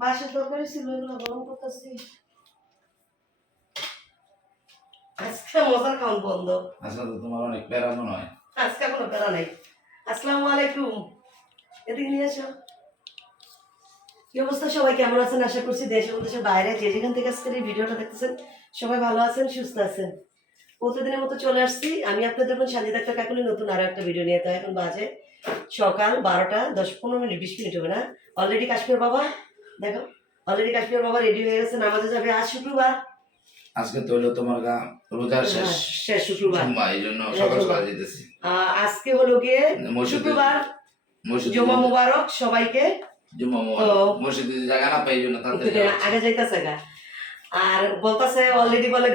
বাসের তরকারি ছিল এগুলো গরম করতেছি। আজকে মজার খাওয়ান বন্ধ। আসলে তো তোমার অনেক প্যারা মনে হয় আজকে কোনো বেড়া নাই। আসসালামু আলাইকুম। এদিকে নিয়ে এসো কি অবস্থা? সবাই কেমন আছেন? আশা করছি দেশ এবং দেশের বাইরে যে যেখান থেকে আজকের এই ভিডিওটা দেখতেছেন সবাই ভালো আছেন সুস্থ আছেন। প্রতিদিনের মতো চলে আসছি। আমি আপনাদের বোন সাজিদ একটা কাকুলি নতুন আরও একটা ভিডিও নিয়ে। তো এখন বাজে সকাল বারোটা দশ পনেরো মিনিট বিশ মিনিট হবে না? অলরেডি কাশ্মীর বাবা? দেখো অলরেডি কাশ্মীর বাবা রেডি হয়ে গেছে নামাজে যাবে আজ শুক্রবার। আজকে তো হলো তোমার গা রোজার শেষ হ্যাঁ, শেষ শুক্রবার। জুম্মা এই জন্য হ্যাঁ, সকাল সকাল যেতেছি। আজকে হলো গিয়ে শুক্রবার। জমা মুবারক সবাইকে। মোবারক। মসজিদে জায়গা না পাই এই জন্য তাড়াতাড়ি আগে যাইতাছে গা। আর বলতাছে অলরেডি বলে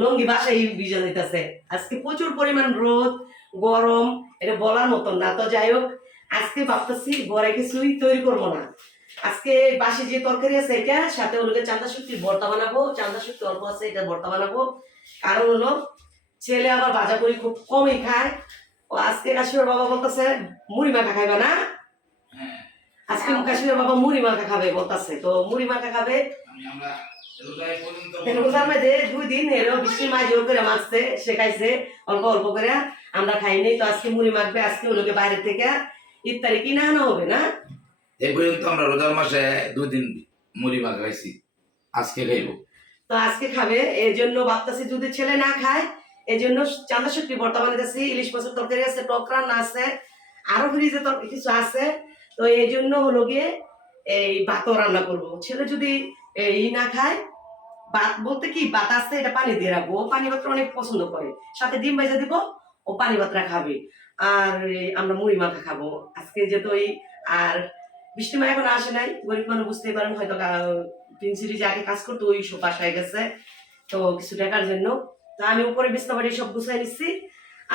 লঙ্গি বাসায় ভিজা যাইতাছে আজকে প্রচুর পরিমাণ রোদ গরম এটা বলার মতন না। তো যাই হোক আজকে ভাবতেছি ঘরে কিছুই তৈরি করব না। আজকে বাসি যে তরকারি আছে এটা সাথে হলো চান্দা শুক্তির ভর্তা বানাবো। চান্দা শুক্তি অল্প আছে এটা ভর্তা বানাবো। কারণ হলো ছেলে আবার ভাজা করি খুব কমই খায়। ও আজকে কাশ্মীর বাবা বলতেছে মুড়ি মাখা খাইবা না? হ্যাঁ, আজকে কাশ্মীর বাবা মুড়ি মাখা খাবে বলতাছে। তো মুড়ি মাখা খাবে। রোজার মধ্যে দুই দিন এলো বৃষ্টি মা জোর করে মাছছে শেখাইছে অল্প অল্প করে। আমরা খাইনি তো আজকে মুড়ি মাখবে আজকে ওলোকে বাইরে থেকে। ইত্যাদি কিনে আনা হবে না? এই পর্যন্ত আমরা রোজার মাসে দুই দিন মুড়ি মাখা খাইছি। আজকে খাইবো। তো আজকে খাবে এই জন্য ভাবতেছি যদি ছেলে না খায় এই জন্য চাঁদা শুটকি বর্তমানে দিচ্ছি ইলিশ মাছের তরকারি আছে, টক রান্না আছে, আরও ফ্রিজে তো কিছু আছে। তো এই জন্য হলো গিয়ে এই ভাতও রান্না করব। ছেলে যদি এই না খায়, ভাত বলতে কি, ভাত আছে, এটা পানি দিয়ে রাখব। ও পানি ভাতটা অনেক পছন্দ করে। সাথে ডিম ভাজা দিব, ও পানি ভাতটা খাবে। আর আমরা মুড়ি মাখা খাব। আজকে যেহেতু ওই আর বৃষ্টি মা এখন আসে নাই, গরিব মানুষ বুঝতেই পারেন, হয়তো প্রিন্সিরি যে আগে কাজ করতো, ওই সব বাসায় গেছে। তো কিছু টাকার জন্য। তো আমি উপরে বিছনা বাড়ি সব গুছাই নিচ্ছি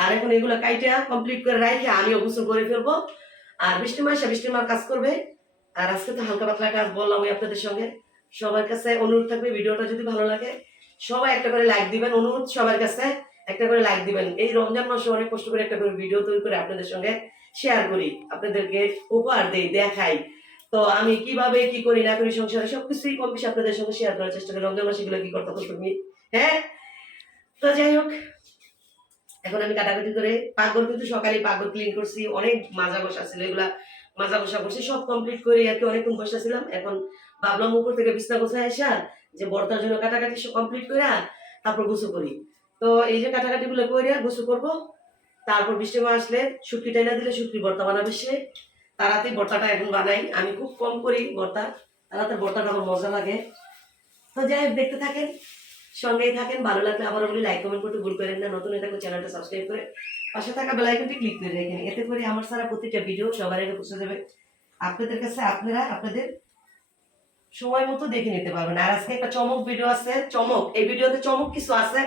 আর এখন এগুলো কাইটা কমপ্লিট করে রাখে আমিও গোসল করে ফেলব। আর বৃষ্টি মাসে বৃষ্টি মার কাজ করবে। আর আজকে তো হালকা পাতলা কাজ বললাম ওই আপনাদের সঙ্গে। সবার কাছে অনুরোধ থাকবে, ভিডিওটা যদি ভালো লাগে, সবাই একটা করে লাইক দিবেন, অনুরোধ সবার কাছে একটা করে লাইক দিবেন। এই রমজান মাসে অনেক কষ্ট করে একটা করে ভিডিও তৈরি করে আপনাদের সঙ্গে শেয়ার করি, আপনাদেরকে উপহার দেই, দেখাই। তো আমি কীভাবে, কি করি, না করি, সংসারে সবকিছুই কম বেশি আপনাদের সঙ্গে শেয়ার করার চেষ্টা করি। রমজান মাসে কি করতে তুমি হ্যাঁ? তো যাই হোক, এখন আমি কাটাকাটি করে, পাকঘর কিন্তু সকালে পাকঘর ক্লিন করছি, অনেক মাজা বসা ছিল, এগুলা মাজা বসা করছি সব কমপ্লিট করে আর কি অনেকক্ষণ বসা ছিলাম এখন ভাবলাম উপর থেকে বিছনা গোছায় আসা, যে বর্তার জন্য কাটাকাটি কমপ্লিট করে তারপর গোসু করি। তো এই যে কাটাকাটি গুলো করে গোসু করব তারপর বৃষ্টি মাস আসলে শুটকি টাইনা দিলে শুটকি ভর্তা বানাবে সে। তারাতেই ভর্তাটা এখন বানাই। আমি খুব কম করি ভর্তা। তারাতে ভর্তাটা আমার মজা লাগে। তো যাই দেখতে থাকেন, সঙ্গেই থাকেন। ভালো লাগলে আবার বলি লাইক কমেন্ট করতে ভুল করেন না। নতুন থাকলে চ্যানেলটা সাবস্ক্রাইব করে পাশে থাকা বেল আইকনটি ক্লিক করে রেখেন এতে করে আমার সারা প্রতিটা ভিডিও সবার আগে পৌঁছে যাবে। আপনাদের কাছে আপনারা আপনাদের সময় মতো দেখে নিতে পারবেন। আর আজকে একটা চমক ভিডিও আছে। চমক, এই ভিডিওতে চমক কিছু আছে।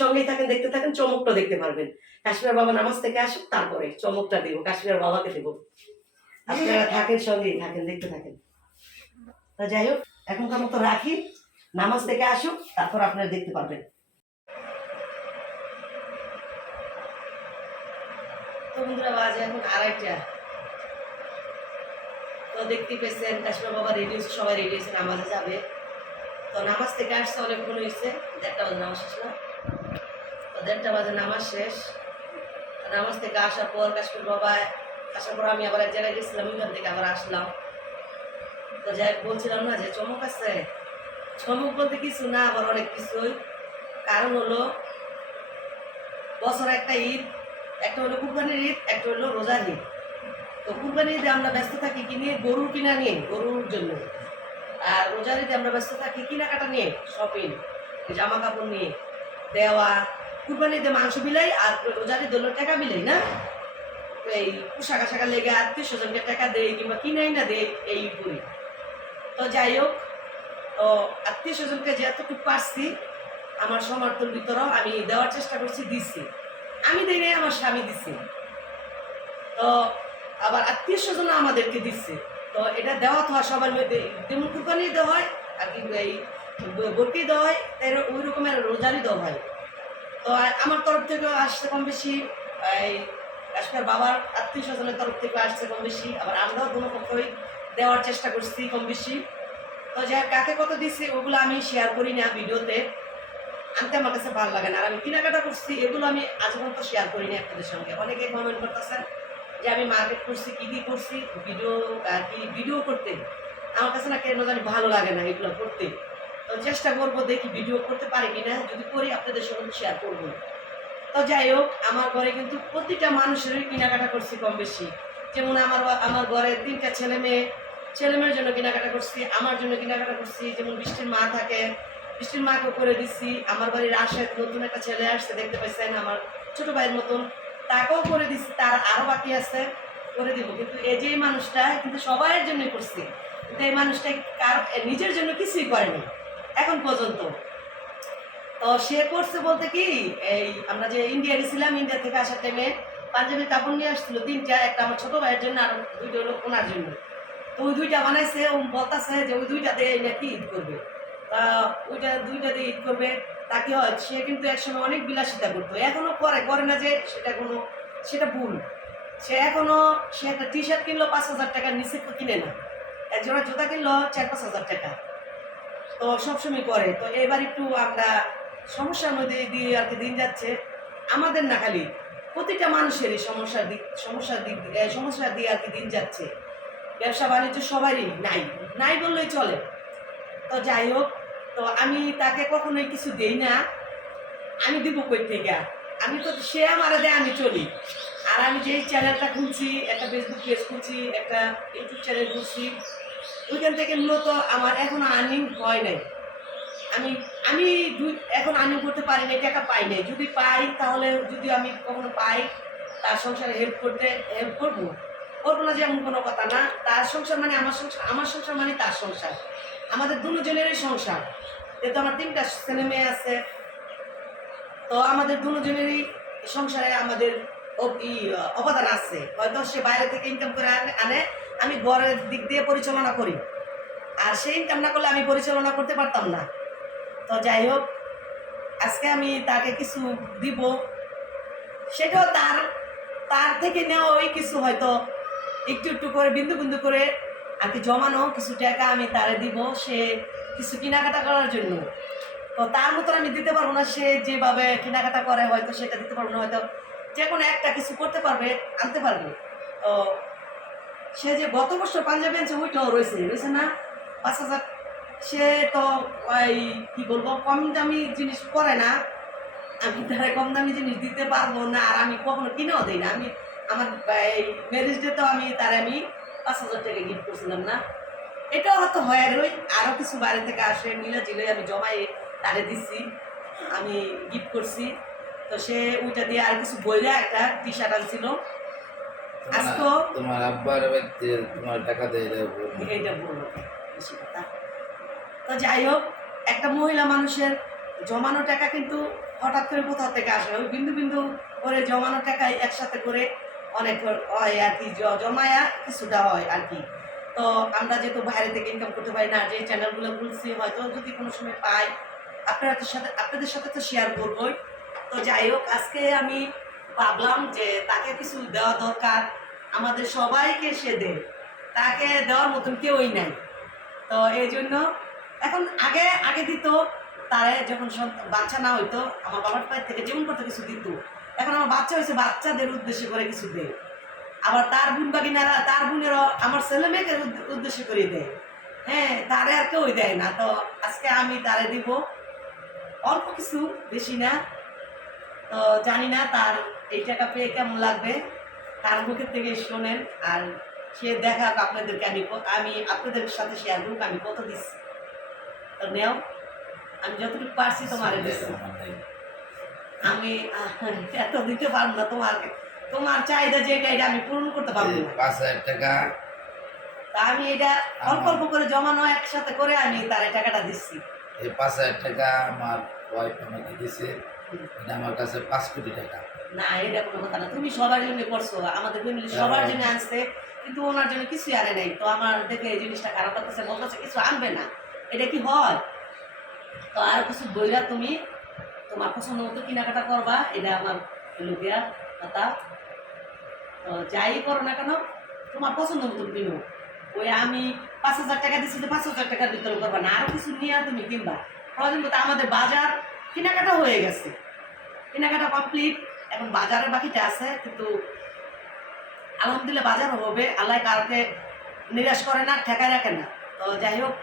সঙ্গেই থাকেন, দেখতে থাকেন, চমকটা দেখতে পারবেন। কাশ্মীর বাবা নামাজ থেকে আসুক, তারপরে চমকটা দিব, কাশ্মীর বাবাকে দেবো। আপনারা থাকেন, সঙ্গেই থাকেন, দেখতে থাকেন। তা যাই হোক, এখনকার মতো রাখি। নামাজ থেকে আসুক, তারপর আপনারা দেখতে পারবেন। তো বন্ধুরা, বাজে এখন আড়াইটা। তো দেখতে পেয়েছেন, কাশ্মীর বাবা রেডি হয়েছে, সবাই রেডি হয়েছে, নামাজে যাবে। তো নামাজ থেকে আসছে অনেকক্ষণ হয়েছে, দেড়টা বাজে, নামাজ শেষ না। দেড়টা বাজে নামাজ শেষ। নামাজ থেকে আসার পর কাশ্মীর বাবা আসার পর আমি আবার এক জায়গায় গেছিলাম, ওইখান থেকে আবার আসলাম। তো যাই বলছিলাম না যে চমক আছে? চমক বলতে কিছু না, আবার অনেক কিছুই। কারণ হলো, বছর একটা ঈদ, একটা হলো কুরবানির ঈদ, একটা হলো রোজার ঈদ। তো কুরবানির ঈদে আমরা ব্যস্ত থাকি কি নিয়ে? গরু কিনা নিয়ে, গরুর জন্য। আর রোজার ঈদে আমরা ব্যস্ত থাকি কেনাকাটা নিয়ে শপিং জামা কাপড় নিয়ে, দেওয়া কুরবানি ঈদে মাংস বিলাই আর রোজার ঈদ টাকা বিলাই না? এই পোশাক আশাকা লেগে আত্মীয় স্বজনকে টাকা দেয় কিংবা কিনাই না দেয় এই করি। তো যাই হোক, তো আত্মীয় স্বজনকে যতটুকু পারছি, আমার সমর্থন ভিতরেও আমি দেওয়ার চেষ্টা করছি, দিচ্ছি। আমি দিই নাই, আমার স্বামী দিচ্ছে। তো আবার আত্মীয় স্বজন আমাদেরকে দিচ্ছে। তো এটা দেওয়া তো হয় সবার মধ্যে, যেমন কুরবানি দেওয়া হয় আর কি এই বরকি দেওয়া হয়, তাই ওই রকমের রোজারই দেওয়া হয়। তো আমার তরফ থেকে আসছে কম বেশি, এই কাশ্মীর বাবার আত্মীয় স্বজনের তরফ থেকে আসছে কম বেশি, আবার আমরাও কোনো পক্ষই দেওয়ার চেষ্টা করছি কম বেশি। তো যা কাকে কত দিচ্ছি ওগুলো আমি শেয়ার করি না ভিডিওতে। আনতে আমার কাছে ভালো লাগে না। আর আমি কেনাকাটা করছি, এগুলো আমি আজ পর্যন্ত শেয়ার করি না আপনাদের সঙ্গে। অনেকে কমেন্ট করতেছেন যে আমি মার্কেট করছি, কী কী করছি, ভিডিও আর কি ভিডিও করতে? আমার কাছে না কেন জানি ভালো লাগে না এগুলো করতে। চেষ্টা করব দেখি ভিডিও করতে পারি কিনা, যদি করি আপনাদের সঙ্গে শেয়ার করব। তো যাই হোক, আমার ঘরে কিন্তু প্রতিটা মানুষেরই কেনাকাটা করছি কম বেশি। যেমন আমার আমার ঘরে তিনটা ছেলে মেয়ে, ছেলে মেয়ের জন্য কেনাকাটা করছি, আমার জন্য কেনাকাটা করছি, যেমন বৃষ্টির মা থাকে, বৃষ্টির মাকে করে দিচ্ছি আমার বাড়ির আশায় নতুন একটা ছেলে আসছে, দেখতে পাইছেন আমার ছোট ভাইয়ের মতন, তাকেও করে দিচ্ছি তার আরও বাকি আছে, করে দিব। কিন্তু এই যে মানুষটা, কিন্তু সবাইয়ের জন্যই করছি। কিন্তু এই মানুষটা কার নিজের জন্য কিছুই করেনি। এখন পর্যন্ত। তো সে করছে বলতে কি, এই আমরা যে ইন্ডিয়া গেছিলাম ইন্ডিয়া থেকে আসার টাইমে পাঞ্জাবি কাপড় নিয়ে আসছিল তিনটা, একটা আমার ছোট ভাইয়ের জন্য আর দুইটা হলো ওনার জন্য। তো ওই দুইটা বানাইছে, ও বলতাছে যে ওই দুইটা দিয়ে নাকি ঈদ করবে। তা ওইটা দুইটা দিয়ে ঈদ করবে, তা কি হয়, সে কিন্তু একসময় অনেক বিলাসিতা করতো। এখনও করে করে না যে সেটা কোনো, সেটা ভুল। সে এখনও সে একটা টি শার্ট কিনলো, পাঁচ হাজার টাকার নিচে কিনে না। এক জোড়া জুতা কিনলো, চার পাঁচ হাজার টাকা। তো সবসময় করে। তো এবার একটু আমরা সমস্যার মধ্যে দিয়ে আর কি দিন যাচ্ছে। আমাদের না খালি প্রতিটা মানুষেরই সমস্যার দিক সমস্যার দিক এ, সমস্যার দিয়ে আর কি দিন যাচ্ছে। ব্যবসা বাণিজ্য সবারই নাই নাই বললেই চলে। তো যাই হোক তো আমি তাকে কখনোই কিছু দেই না। আমি দিব কই থেকে? আমি তো সে আমার দেয় আমি চলি। আর আমি যেই চ্যানেলটা খুলছি একটা ফেসবুক পেজ খুলছি একটা ইউটিউব চ্যানেল খুলছি ওইখান থেকে মূলত আমার এখনও আর্নিং হয় নাই। আমি আমি এখন আর্নিং করতে পারি না টাকা পাই নাই। যদি পাই, তাহলে যদি আমি কখনো পাই, তার সংসারে হেল্প করতে হেল্প করব। করব না যেমন কোনো কথা না। তার সংসার মানে আমার সংসার আমার সংসার মানে তার সংসার। আমাদের দুজনেরই সংসার। যেহেতু আমার তিনটা ছেলে মেয়ে আছে, তো আমাদের দুজনেরই সংসারে আমাদের অবদান আছে। হয়তো সে বাইরে থেকে ইনকাম করে আনে আমি ঘরের দিক দিয়ে পরিচালনা করি। আর সেই ইনকাম না করলে আমি পরিচালনা করতে পারতাম না। তো যাই হোক, আজকে আমি তাকে কিছু দিব। সেটাও তার তার থেকে নেওয়া ওই কিছু হয়তো একটু একটু করে, বিন্দু বিন্দু করে আর কি জমানো কিছু টাকা আমি তারে দিব সে কিছু কেনাকাটা করার জন্য। তো তার মতন আমি দিতে পারব না, সে যেভাবে কেনাকাটা করে হয়তো সেটা দিতে পারব না, হয়তো যে কোনো একটা কিছু করতে পারবে, আনতে পারবে। তো সে যে গত বছর পাঞ্জাবি আনছে, ওইটাও রয়েছে রয়েছে না? পাঁচ হাজার, সে তো ওই, কি বলব, কম দামি জিনিস করে না। আমি তারা কম দামি জিনিস দিতে পারব না, আর আমি কখনো কিনেও দিই না। আমি, আমার, এই ম্যারেজ ডেতেও আমি, তার আমি পাঁচ হাজার টাকা গিফট করছিলাম না। এটাও হয়তো হয় রই আরও কিছু বাইরে থেকে আসে মিলে জিলে আমি জমাই তারে দিচ্ছি আমি গিফট করছি। তো সে ওইটা দিয়ে আর কিছু বইলে একটা টি শার্ট আনছিল। তোমার- আব্বার বাড়িতে তোমার টাকা দিয়ে এইটা বলব বেশি কথা। তো যাই হোক একটা মহিলা মানুষের জমানো টাকা কিন্তু হঠাৎ করে কোথাও থেকে আসে? ওই বিন্দু বিন্দু করে জমানো টাকা একসাথে করে অনেক হয় আর কি জ- জমায়া কিছুটা হয় আর কি। তো আমরা যেহেতু বাইরে থেকে ইনকাম করতে পারি না যে চ্যানেলগুলো খুলছি হয়তো যদি কোনো সময় পাই আপনাদের সাথে আপনাদের সাথে তো শেয়ার করবই। তো যাই হোক আজকে আমি ভাবলাম যে তাকে কিছু দেওয়া দরকার। আমাদের সবাইকে সে দেয় তাকে দেওয়ার মতন কেউই নাই। তো এই জন্য এখন আগে আগে দিত, তারে যখন বাচ্চা না হইতো, আমার বাবার পায়ের থেকে যেমন করতে কিছু দিত। এখন আমার বাচ্চা হয়েছে, বাচ্চাদের উদ্দেশ্যে করে কিছু দেয়। আবার তার বোন বাগিনারা, তার বোনেরও আমার ছেলে মেয়েকে উদ্দ- উদ্দেশ্য করে দেয়। হ্যাঁ তারে আর কেউই দেয় না। তো আজকে আমি তারে দিব। অল্প কিছু, বেশি না। তো জানি না তার এই টাকা পেয়ে কেমন লাগবে? তার মুখের থেকে শোনেন আর সে দেখা আপনাদেরকে আমি আমি আপনাদের সাথে শেয়ার করুক আমি কত দিচ্ছি। তো নেও আমি যতটুকু পারছি তোমার আমি এত দিতে পারব না তোমাকে। তোমার চাহিদা যেটা এটা আমি পূরণ করতে পারব না। পাঁচ হাজার টাকা। তা আমি এটা অল্প অল্প করে জমানো একসাথে করে আমি তার এই টাকাটা দিচ্ছি। এই পাঁচ হাজার টাকা আমার ওয়াইফ আমাকে দিছে এটা আমার কাছে পাঁচ কোটি টাকা। না এটা কোনো কথা না। তুমি সবার জন্য করছ আমাদের ফ্যামিলি সবার জন্য আনছে কিন্তু ওনার জন্য কিছুই আনে নাই। তো আমার দেখে এই জিনিসটা খারাপ লাগতেছে বলতেছে কিছু আনবে না। এটা কি হয়? তো আর কিছু বইরা তুমি তোমার পছন্দ মতো কেনাকাটা করবা এটা আমার কথা। তো যাই করো না কেন তোমার পছন্দ মতো কিনো। ওই আমি পাঁচ হাজার টাকা দিচ্ছি তো পাঁচ হাজার টাকা বিতরণ করবা না আরও কিছু নিয়ে তুমি কিনবা। মতো আমাদের বাজার কেনাকাটা হয়ে গেছে। কেনাকাটা কমপ্লিট এখন বাজারের বাকিটা আছে, কিন্তু আলহামদুলিল্লাহ বাজার হবে, আল্লাহ কাউকে নিরাশ করে না, ঠেকায় রাখে না। তো যাই হোক,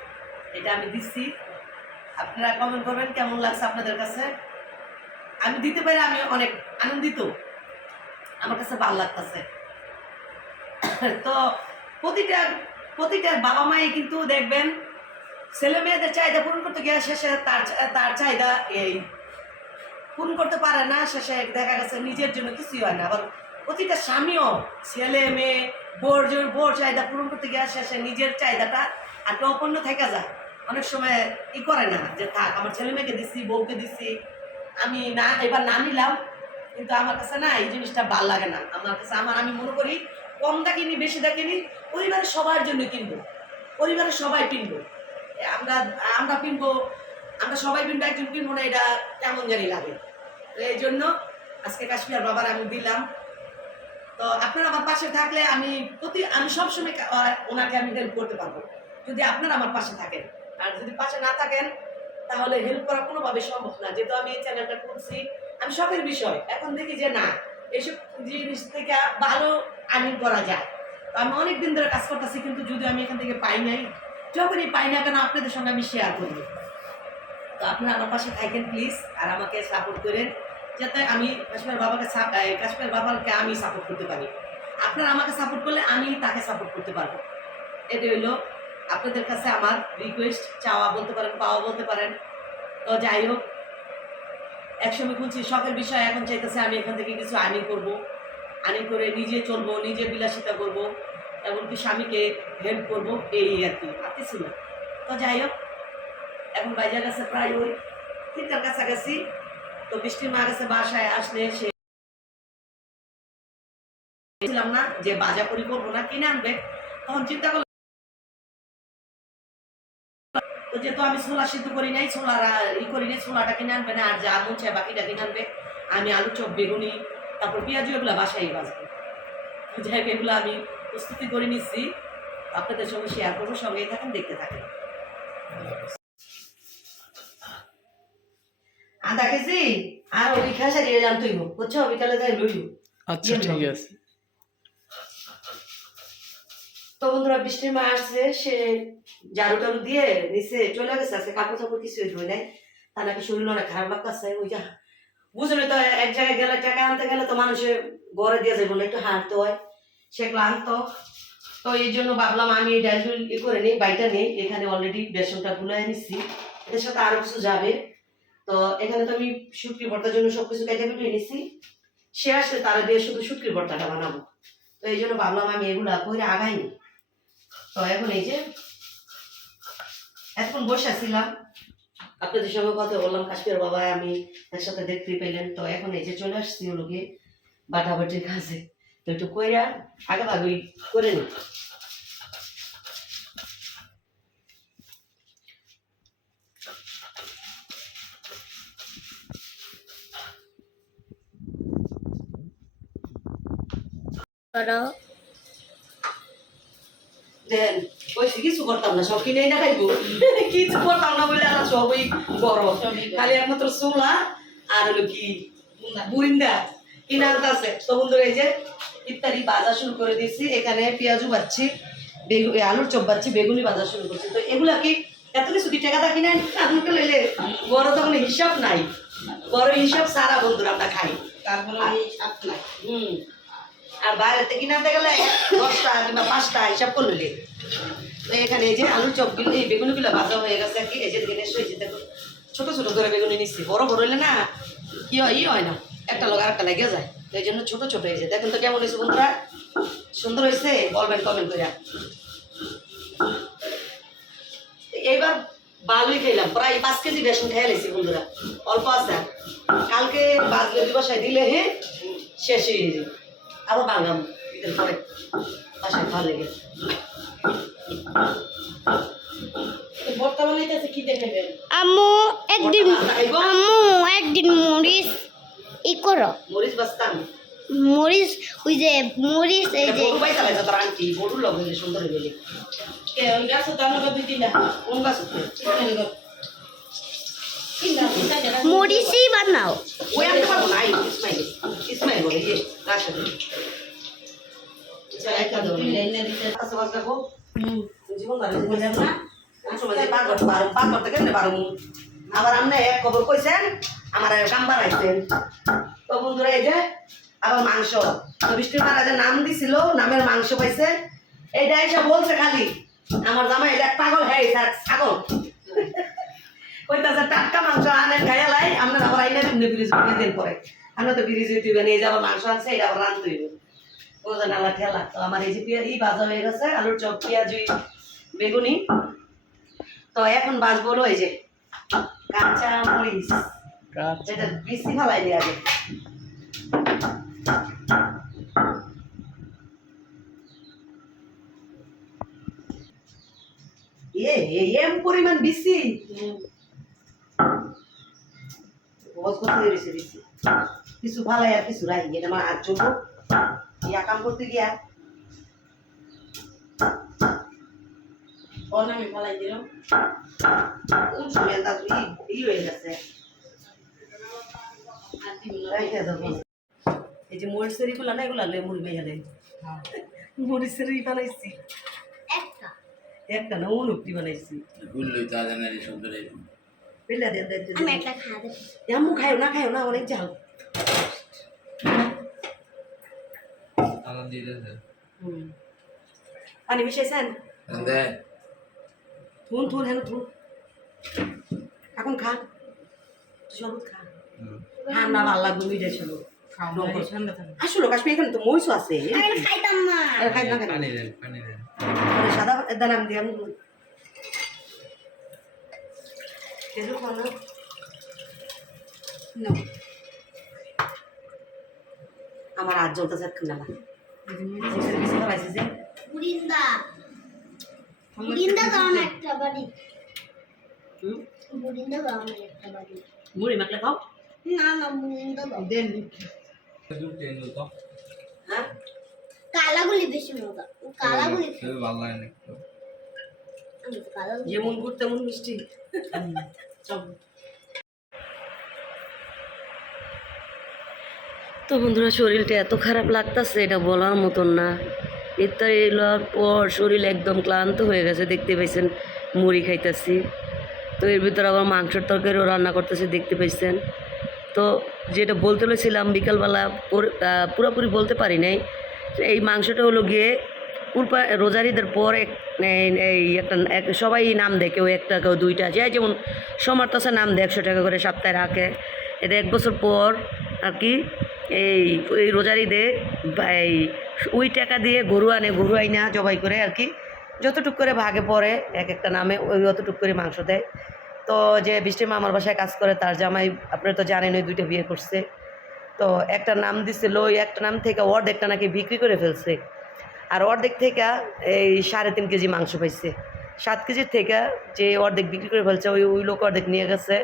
এটা আমি দিচ্ছি। আপনারা কমেন্ট করবেন, কেমন লাগছে আপনাদের কাছে? আমি দিতে পারি আমি অনেক আনন্দিত। আমার কাছে ভালো লাগতেছে। তো প্রতিটা প্রতিটা বাবা মাই কিন্তু দেখবেন, ছেলে মেয়েদের চাহিদা পূরণ করতে গিয়ে শেষে তার তার চাহিদা এই। পূরণ করতে পারে না, শেষে দেখা গেছে নিজের জন্য কিছুই হয় না। আবার প্রতিটা স্বামীও ছেলে, মেয়ে, বোর বোর চাহিদা পূরণ করতে গিয়ে শেষে নিজের চাহিদাটা আর অপন্ন থেকে যায়। অনেক সময় ই করে না যে, থাক, আমার ছেলে মেয়েকে দিছি, বউকে দিছি, আমি না, এবার না নিলাম। কিন্তু আমার কাছে না এই জিনিসটা ভালো লাগে না। আমার কাছে, আমার, আমি মনে করি কম দা কিনি বেশি দা কিনি পরিবারের সবার জন্য কিনবো। পরিবারের সবাই কিনবো। আমরা আমরা কিনবো আমরা সবাই কিনবো একজন কিনবো না এটা কেমন জানি লাগে। তো এই জন্য আজকে কাশ্মীর বাবার আমি দিলাম। তো আপনারা আমার পাশে থাকলে আমি প্রতি, আমি সবসময় ওনাকে আমি হেল্প করতে পারব। যদি আপনারা আমার পাশে থাকেন, আর যদি পাশে না থাকেন, তাহলে হেল্প করা কোনোভাবে সম্ভব না। যেহেতু আমি এই চ্যানেলটা করছি আমি শখের বিষয়। এখন দেখি যে না, এসব জিনিস থেকে ভালো আর্নিং করা যায়। তো আমি অনেক দিন ধরে কাজ করতেছি, কিন্তু যদি আমি এখান থেকে পাই নাই, যখনই পাই না কেন আপনাদের সঙ্গে আমি শেয়ার করব তো আপনারা আমার পাশে থাকেন প্লিজ আর আমাকে সাপোর্ট করেন। যাতে আমি কাশ্মীর বাবাকে কাশ্মীর বাবাকে আমি সাপোর্ট করতে পারি। আপনারা আমাকে সাপোর্ট করলে আমি তাকে সাপোর্ট করতে পারব। এটা হইল আপনাদের কাছে আমার রিকোয়েস্ট চাওয়া বলতে পারেন, পাওয়া বলতে পারেন। তো যাই হোক, একসময় বলছি শখের বিষয় এখন চাইতেছে আমি এখান থেকে কিছু আর্নিং করব। আর্নিং করে নিজে চলবো, নিজে বিলাসিতা করব, এমনকি স্বামীকে হেল্প করব, এই আর কি আর কিছু না। তো যাই হোক এখন বাইজার কাছে প্রায় ওই তিনটার কাছাকাছি। তো বৃষ্টির মা কাছে বাসায়, আসলে সে ছিলাম না যে বাজা করি করব না কিনে আনবে। তখন চিন্তা করলাম, তো যেহেতু আমি ছোলা সিদ্ধ করি নাই ছোলা ই করি নাই, ছোলাটা কিনে আনবে না, আর যা মন চায় বাকিটা কিনে আনবে। আমি আলু, চপ, বেগুনি, তারপর পেঁয়াজু, এগুলো বাসায় বাজবো যাই হোক, এগুলো আমি প্রস্তুতি করে নিচ্ছি। আপনাদের সঙ্গে শেয়ার করব, সঙ্গেই থাকেন, দেখতে থাকেন। আধা কেজি? আর ওই খাসা দিয়ে এলাম তুই বুঝছ? বিকালে যাই লইব। আচ্ছা ঠিক আছে। তো বন্ধুরা বৃষ্টির মা আসছে। সে ঝাড়ু টাড়ু দিয়ে নিচে চলে গেছে। আজকে কাপড় চাপড় কিছু ধুয়ে নেয় তা নাকি শরীর অনেক খারাপ লাগতেছে। ওই যা বুঝলে তো এক জায়গায় গেলে টাকা আনতে গেলে তো মানুষের ঘরে দিয়ে না একটু হাঁটতে হয়। সেগুলো আনতো তো এই জন্য ভাবলাম আমি এই ই করে নিই বাইটা নেই। এখানে অলরেডি বেসনটা গুলাই নিচ্ছি এর সাথে আরও কিছু যাবে। তো এখানে তো আমি শুটকি ভর্তার জন্য সবকিছু কেটে কেটে নিচ্ছি সে আসলে তারা দিয়ে শুধু শুটকি ভর্তাটা বানাবো। তো এই জন্য ভাবলাম আমি এগুলা করে আগাইনি। তো এখন এই যে এতক্ষণ বসে ছিলাম আপনাদের সঙ্গে কথা বললাম কাশ্মীর বাবা আমি একসাথে দেখতে পেলেন। তো এখন এই যে চলে আসছি ওলোকে বাটাবাটির কাছে তো একটু কইরা আগে ভাগে করে নি করো। দেন ওই কিছু করতাম না সব কিনে না খাইবো। কিছু করতাম না বলে আর সবই গরম খালি একমাত্র সোলা আর হলো কি বুরিন্দা কিনে আনতেছে তো বন্ধুরা এই যে ইত্যাদি বাজার শুরু করে দিয়েছি। এখানে পেঁয়াজু বাচ্ছি বেগু আলুর চপ বাচ্ছি বেগুনি বাজার শুরু করছি। তো এগুলা কি এত কিছু কি টাকা দা কিনে আনতে লইলে বড় তখন হিসাব নাই। বড় হিসাব সারা বন্ধুরা আমরা খাই। তারপরে এই নাই। হুম। আর বাইরেতে কিনে আনতে গেলে দশটা কিংবা পাঁচটা হিসাব করে নিলে এখানে এই যে আলু চপগুলো, এই বেগুনগুলো ভাজা হয়ে গেছে আর কি। এই যে এই যে দেখো, ছোট ছোট করে বেগুনি নিচ্ছি। বড় বড় হইলে না কি হয়, ই হয় না। একটা লোক আরেকটা লেগে যায়। তো এই জন্য ছোট ছোট হয়েছে দেখুন তো কেমন হয়েছে বন্ধুরা? সুন্দর হয়েছে? বলবেন কমেন্ট করে এইবার ভালোই খেলাম প্রায় পাঁচ কেজি বেসন খেয়ে লেছি বন্ধুরা। অল্প আছে। কালকে বাজলে দিবসায় দিলে হয়ে যাবে। আবার বাঙাম ঈদের বাসায় ভালো লেগে আম্মু একদিন আম্মু একদিন মরিচ ই করো। মরিচ বাস্তাম মরিচ ওই যে মরিচ এই যে তোর আন্টি গরুর লগে সুন্দর গেলে কে ওই গাছ তো আমার দুই তিনটা। কোন গাছ? তিনটা বানাও। ওই আবার আপনি এক খবর কইছেন, আমার কাম বাড়াইছেন। তো বন্ধুরা, এই যে, আবার মাংস। তো বৃষ্টি মহারাজের নাম দিছিল, নামের মাংস পাইছে। এইটা এসে বলছে খালি, আমার জামাই এটা পাগল হ্যাঁ ছাগল। কইতাছে টাটকা মাংস আনেন খাইয়া লাই আপনার আবার আইনা এমনি ব্রিজ দিয়ে দিন পরে। আমরা তো ব্রিজ দিবেন এই যে আবার মাংস আছে এটা আবার রান্ধতে হইব। বোঝেন আল্লাহ ঠেলা। তো আমার এই যে এই ভাজা হয়ে গেছে আলুর চপ পেঁয়াজ বেগুনি। তো এখন বাজবো এই যে কাঁচা মরিচ। যেটা বেশি ভালাই দিয়ে আগে। এ এ, এম পরিমাণ বেশি। বস করতে রয়েছে বেশি। কিছু ভালাই আর কিছু রাই এটা আমার আর চোখ ইয়া কাম করতে গিয়া। নামে ফলাই দিলাম। কোন সময় তা ই হয়ে গেছে। এই যে মরিচেরগুলো না এগুলো লে মুড়ি বেহালে মরিচের ই বানাইছি। একটা। একটা না উনুকটি বানাইছি। তা রে পেলা দিয়ে আমি একটা খাওয়া দেবো আম্মু খাইও না খাইও না অনেক ঝাল। হুম। পানি মিশাইছেন? দে। থুন থুন হ্যাঁ থুন এখন খা। শরবত খা। ঠান্ডা ভালো লাগবে মিঠে ছিল ঠান্ডা কাশ্মীর এখানে তো মরিচও আছে। খাইতাম না। আর খাই না। মানে সাদা দানাম দিয়ে আমি খাও না না। আমার আজ দাও না একটা বাড়ি। দাও না একটা বাড়ি। মুড়ি মাখলে খাও? না না বুরিন্দা দাও। দেন হ্যাঁ? কালাগুলি বেশি মজা। কালাগুলি আমি তো কালাগুলি যেমন গুড়, তেমন মিষ্টি। তো বন্ধুরা, শরীরটা এত খারাপ লাগতেছে, এটা বলার মতন না। ইত্যাদি এলোর পর শরীর একদম ক্লান্ত হয়ে গেছে, দেখতে পাইছেন, মুড়ি খাইতেছি। তো এর ভিতরে আবার মাংসের তরকারিও রান্না করতেছি, দেখতে পাইছেন। তো যেটা বলতে বলেছিলাম বিকালবেলা পুর- পুরোপুরি বলতে পারি নাই এই মাংসটা হলো গিয়ে কুরপা রোজারিদের পর এক একটা, এক, সবাই নাম দেয় কেউ একটা, কেউ দুইটা, যে যেমন সমর্থসে নাম দেয় একশো টাকা করে সপ্তাহে রাখে। এটা এক বছর পর আর কি, এই এই রোজারিদে বা, এই, ওই টাকা দিয়ে গরু আনে, গরু আইনা জবাই করে আর কি। যতটুক করে ভাগে পড়ে এক একটা নামে ওই অতটুক করে মাংস দেয়। তো যে বৃষ্টি মা আমার বাসায় কাজ করে, তার জামাই আপনারা তো জানেন ওই দুইটা বিয়ে করছে। তো একটা নাম দিছিল ওই একটা নাম থেকে অর্ধেকটা নাকি বিক্রি করে ফেলছে। আর অর্ধেক থেকে এই সাড়ে তিন কেজি মাংস পাইছে। সাত কেজির থেকে যে অর্ধেক বিক্রি করে ফেলছে, ওই ওই লোক অর্ধেক নিয়ে গেছে।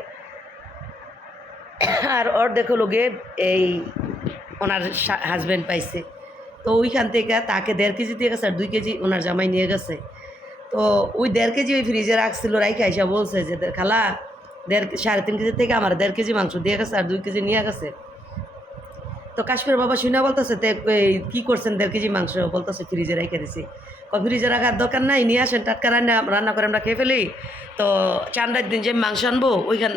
আর অর্ধেক হলো গিয়ে এই ওনার হাজব্যান্ড পাইছে। তো ওইখান থেকে তাকে দেড় কেজি দিয়ে গেছে আর দুই কেজি ওনার জামাই নিয়ে গেছে। তো ওই দেড় কেজি ওই ফ্রিজে রাখছিল, রাইখে আইসা বলছে যে খালা, দেড় সাড়ে তিন কেজি থেকে আমার দেড় কেজি মাংস দিয়ে গেছে আর দুই কেজি নিয়ে গেছে। তো কাশ্মীর বাবা শুনে বলতেছে, তে কি করছেন? দেড় কেজি মাংস? বলতেছে, ফ্রিজে রেখে দিছি। ফ্রিজে রাখার দরকার নাই, নিয়ে আসেন, টাটকা রান্না রান্না করে আমরা খেয়ে ফেলি। তো চান্ডার দিন যে মাংস আনব, ওইখান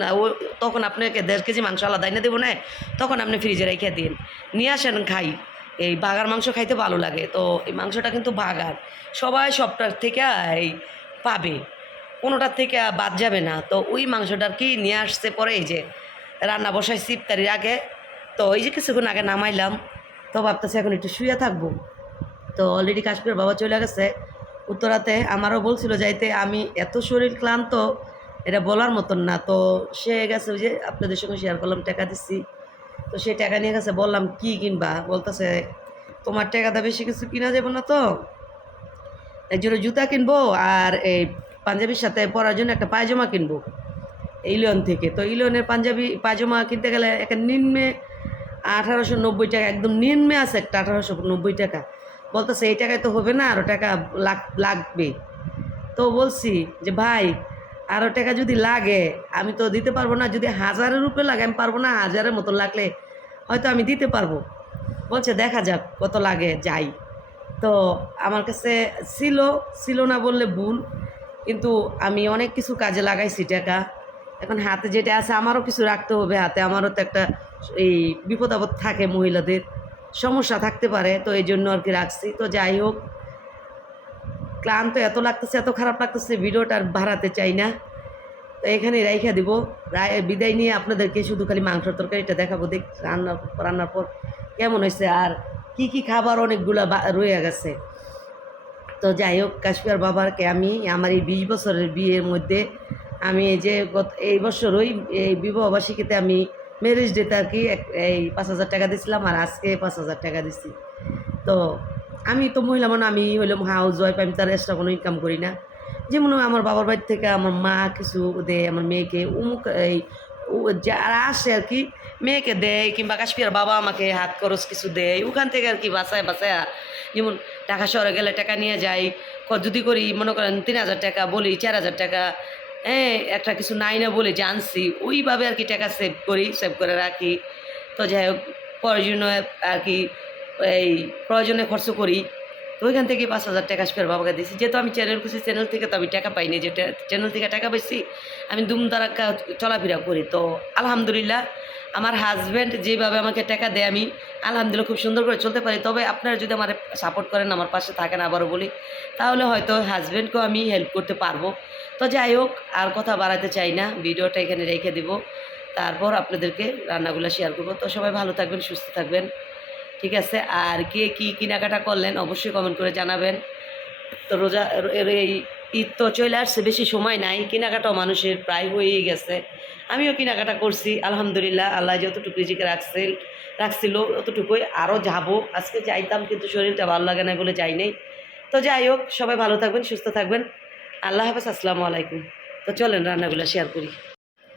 তখন আপনাকে দেড় কেজি মাংস আলাদা এনে দেবো না, তখন আপনি ফ্রিজে রেখে দিন। নিয়ে আসেন, খাই। এই বাগার মাংস খাইতে ভালো লাগে। তো এই মাংসটা কিন্তু বাগার সবাই সবটার থেকে এই পাবে। কোনোটার থেকে বাদ যাবে না। তো ওই মাংসটার কি নিয়ে আসছে পরে এই যে রান্না বসাইছি, ইফতারির আগে। তো এই যে কিছুক্ষণ আগে নামাইলাম, তো ভাবতেছি এখন একটু শুয়ে থাকব। তো অলরেডি কাশ্মীর বাবা চলে গেছে। উত্তরাতে আমারও বলছিল যাইতে, আমি এত শরীর ক্লান্ত, এটা বলার মতন না। তো সে গেছে ওই যে আপনাদের সঙ্গে শেয়ার করলাম, টাকা দিচ্ছি তো সে টাকা নিয়ে গেছে, বললাম, কি কিনবা? বলতেছে, তোমার টাকাটা বেশি কিছু কিনা যাবে না তো। জন্য জুতা কিনবো আর এই পাঞ্জাবির সাথে পরার জন্য একটা পায়জামা কিনবো। ইলিয়ন থেকে। তো ইলিয়নের পাঞ্জাবি, পায়জামা কিনতে গেলে একটা নিম্নে আঠারোশো নব্বই টাকা, একদম নিম্নে আছে একটা আঠারোশো নব্বই টাকা। বলতেছে, এই টাকায় তো হবে না আরও টাকা লাগ, লাগবে। তো বলছি যে, ভাই আরও টাকা যদি লাগে, আমি তো দিতে পারব না। যদি হাজারের উপরে লাগে, আমি পারব না, হাজারের মতো লাগলে হয়তো আমি দিতে পারব। বলছে, দেখা যাক কত লাগে, যাই। তো আমার কাছে ছিল ছিল না বললে ভুল, কিন্তু আমি অনেক কিছু কাজে লাগাইছি টাকা। এখন হাতে যেটা আছে আমারও কিছু রাখতে হবে হাতে। আমারও তো একটা এই বিপদ আপদ থাকে মহিলাদের। সমস্যা থাকতে পারে, তো এই জন্য আর কি রাখছি। তো যাই হোক, ক্লান্ত এত লাগতেছে, এত খারাপ লাগতেছে, ভিডিওটা আর বাড়াতে চাই না। তো এখানে রাইখা দিব। বিদায় নিয়ে আপনাদেরকে শুধু খালি মাংসের তরকারিটা দেখাবো। দেখ, রান্না, রান্নার পর কেমন হয়েছে আর কি কি খাবার অনেকগুলা রয়ে গেছে। তো যাই হোক কাশ্মীর বাবারকে আমি, আমার এই বিশ বছরের বিয়ের মধ্যে আমি এই যে গত এই বছর ওই এই বিবাহবার্ষিকীতে আমি ম্যারেজ ডেতে আর কি এই পাঁচ হাজার টাকা দিছিলাম আর আজকে পাঁচ হাজার টাকা দিছি। তো আমি তো মহিলা মানে আমি হইলাম হাউস ওয়াইফ আমি তার এক্সট্রা কোনো ইনকাম করি না। যেমন আমার বাবার বাড়ি থেকে আমার মা কিছু দেয় আমার মেয়েকে উমুক এই যারা আসে আর কি, মেয়েকে দেয় কিংবা কাশ্মীর বাবা আমাকে হাত খরচ কিছু দেয়, ওখান থেকে আর কি বাসায় বাসায় যেমন ঢাকা শহরে গেলে টাকা নিয়ে যাই যদি করি মনে করেন তিন হাজার টাকা বলি, চার হাজার টাকা হ্যাঁ একটা কিছু নাই না বলে জানছি। ওইভাবে আর কি টাকা সেভ করি সেভ করে রাখি। তো যাই হোক, প্রয়োজনে আর কি এই প্রয়োজনে খরচ করি। ওইখান থেকে পাঁচ হাজার টাকা ফের বাবাকে দিয়েছি। যেহেতু আমি চ্যানেল খুশি চ্যানেল থেকে তো আমি টাকা পাইনি, যে চ্যানেল থেকে টাকা পাইছি, আমি দুমদারাক্কা চলাফেরা করি। তো আলহামদুলিল্লাহ, আমার হাজব্যান্ড যেভাবে আমাকে টাকা দেয়, আমি আলহামদুলিল্লাহ খুব সুন্দর করে চলতে পারি। তবে আপনারা যদি আমার সাপোর্ট করেন, আমার পাশে থাকেন আবারও বলি, তাহলে হয়তো হাজব্যান্ডকেও আমি হেল্প করতে পারব। তো যাই হোক, আর কথা বাড়াতে চাই না, ভিডিওটা এখানে রেখে দিব। তারপর আপনাদেরকে রান্নাগুলো শেয়ার করব। তো সবাই ভালো থাকবেন, সুস্থ থাকবেন। ঠিক আছে? আর কে কী কেনাকাটা করলেন অবশ্যই কমেন্ট করে জানাবেন। তো রোজা এই ঈদ তো চলে আসছে, বেশি সময় নাই, কেনাকাটাও মানুষের প্রায় হয়েই গেছে। আমিও কেনাকাটা করছি, আলহামদুলিল্লাহ, আল্লাহ যতটুকু রিজিকে রাখছিল রাখছিল অতটুকুই। আরও যাব, আজকে যাইতাম কিন্তু শরীরটা ভালো লাগে না বলে যাই নাই। তো যাই হোক, সবাই ভালো থাকবেন, সুস্থ থাকবেন। আল্লাহ হাফেজ, আসসালামু আলাইকুম। তো চলেন, রান্নাগুলো শেয়ার করি।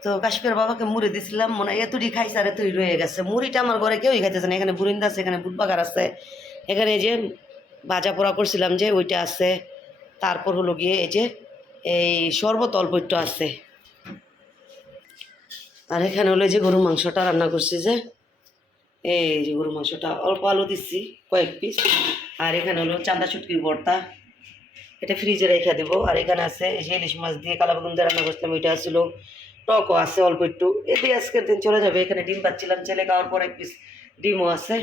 তো কাশ্মীর বাবাকে মুড়ি দিছিলাম, মনে হয় এতুটি খাইছে আর এতুটি রয়ে গেছে। মুড়িটা আমার ঘরে কেউই খাইতেছে না। এখানে বুরিন্দা আছে, এখানে বুটবাগার আছে। এখানে যে ভাজা পোড়া করছিলাম যে, ওইটা আছে। তারপর হলো গিয়ে এই যে, এই শরবত অল্প একটু আছে। আর এখানে হলো যে গরুর মাংসটা রান্না করছি যে, এই যে গরুর মাংসটা অল্প আলু দিচ্ছি কয়েক পিস। আর এখানে হলো চান্দা চুটকির ভর্তা। এটা ফ্রিজে রেখে দেবো। আর এখানে আছে, এই যে ইলিশ মাছ দিয়ে দিয়ে রান্না করছিলাম, ওইটা ছিল টকও আছে, অল্প একটু। এতে আজকের দিন চলে যাবে। এখানে ডিম পাচ্ছিলাম, ছেলে খাওয়ার পর এক পিস ডিমও আছে।